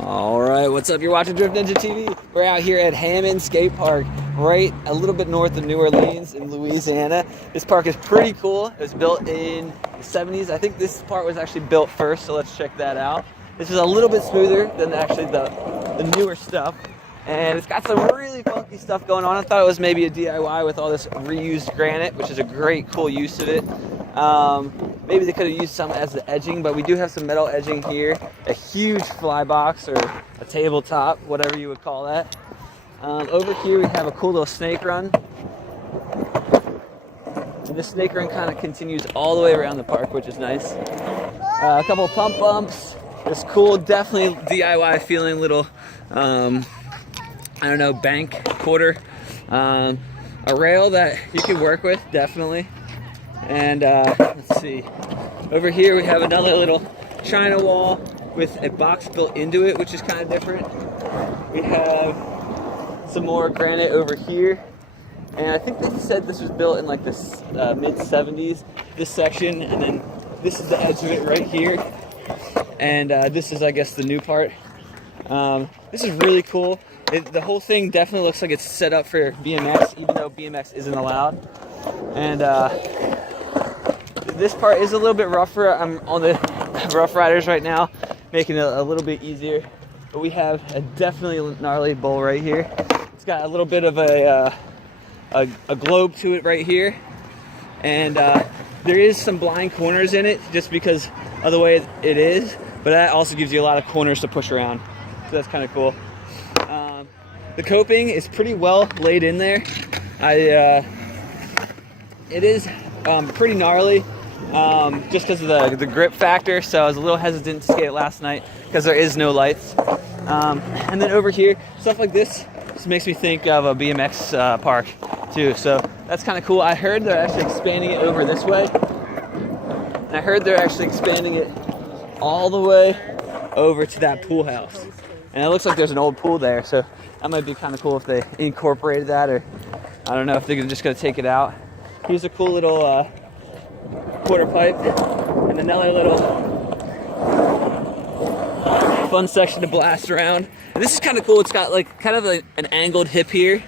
All right, what's up? You're watching Drift Ninja TV. We're out here at Hammond Skate Park, right a little bit north of New Orleans in Louisiana. This park is pretty cool. It was built in the 70s. I think this part was actually built first, so let's check that out. This is a little bit smoother than actually the newer stuff. And it's got some really funky stuff going on. I thought it was maybe a DIY with all this reused granite, which is a great, cool use of it. Maybe they could have used some as the edging, but we do have some metal edging here. A huge fly box or a tabletop, whatever you would call that. Over here we have a cool little snake run. And this snake run kind of continues all the way around the park, which is nice. A couple of pump bumps. It's cool, definitely DIY feeling little, I don't know, bank quarter. A rail that you can work with, definitely. And let's see, over here we have another little China wall with a box built into it, which is kind of different. We have some more granite over here, and I think they said this was built in like the mid-70s, this section, and then this is the edge of it right here, and this is, I guess, the new part. This is really cool. The whole thing definitely looks like it's set up for BMX, even though BMX isn't allowed. And this part is a little bit rougher. I'm on the Rough Riders right now, making it a little bit easier. But we have a definitely gnarly bowl right here. It's got a little bit of a globe to it right here. And there is some blind corners in it just because of the way it is. But that also gives you a lot of corners to push around. So that's kind of cool. The coping is pretty well laid in there. It is pretty gnarly, just because of the grip factor, so I was a little hesitant to skate last night because there is no lights. And then over here, stuff like this just makes me think of a BMX park too, so that's kind of cool. I heard they're actually expanding it over this way. And I heard they're actually expanding it all the way over to that pool house. And it looks like there's an old pool there, so that might be kind of cool if they incorporated that, or I don't know if they're just going to take it out. Here's a cool little quarter pipe and another little fun section to blast around. And this is kind of cool. It's got like kind of an angled hip here,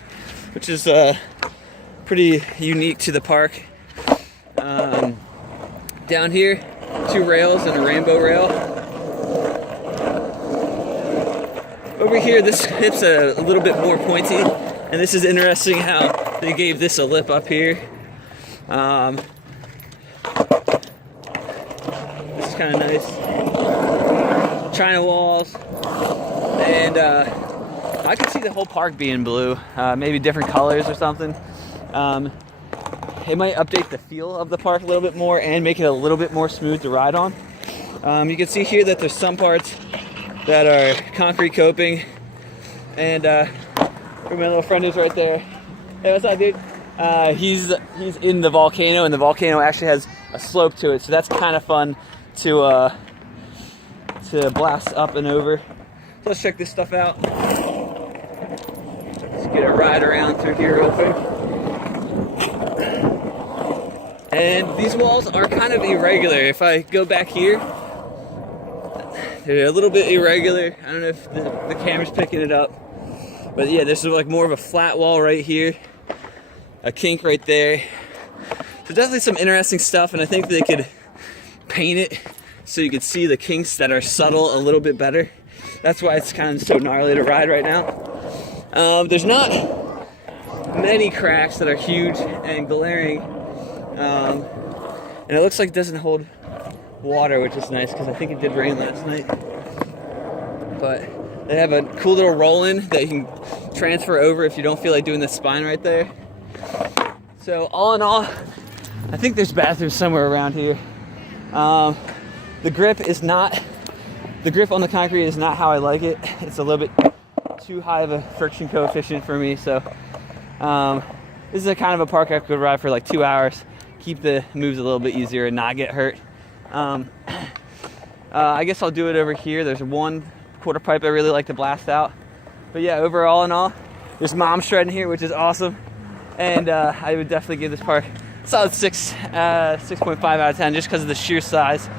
which is pretty unique to the park. Down here, 2 rails and a rainbow rail. Over here, this hip's a little bit more pointy, and this is interesting how they gave this a lip up here. This is kind of nice. China walls, and I could see the whole park being blue, maybe different colors or something. It might update the feel of the park a little bit more and make it a little bit more smooth to ride on. You can see here that there's some parts that are concrete coping, and where my little friend is right there. Hey, what's up, dude? He's in the volcano, and the volcano actually has a slope to it, so that's kind of fun to blast up and over. So let's check this stuff out. Let's get a ride around through here real quick. And these walls are kind of irregular. If I go back here, they're a little bit irregular. I don't know if the camera's picking it up, but yeah, this is like more of a flat wall right here. A kink right there. So definitely some interesting stuff, and I think they could paint it so you could see the kinks that are subtle a little bit better. That's why it's kind of so gnarly to ride right now. There's not many cracks that are huge and glaring, and it looks like it doesn't hold water, which is nice because I think it did rain last night. But they have a cool little roll-in that you can transfer over if you don't feel like doing the spine right there. So all in all, I think there's bathrooms somewhere around here. The grip on the concrete is not how I like it. It's a little bit too high of a friction coefficient for me. So this is a kind of a park I could ride for like 2 hours, keep the moves a little bit easier and not get hurt. I guess I'll do it over here. There's one quarter pipe I really like to blast out. But yeah, overall in all, there's mom shredding here, which is awesome. And I would definitely give this park a solid 6.5 out of 10 just because of the sheer size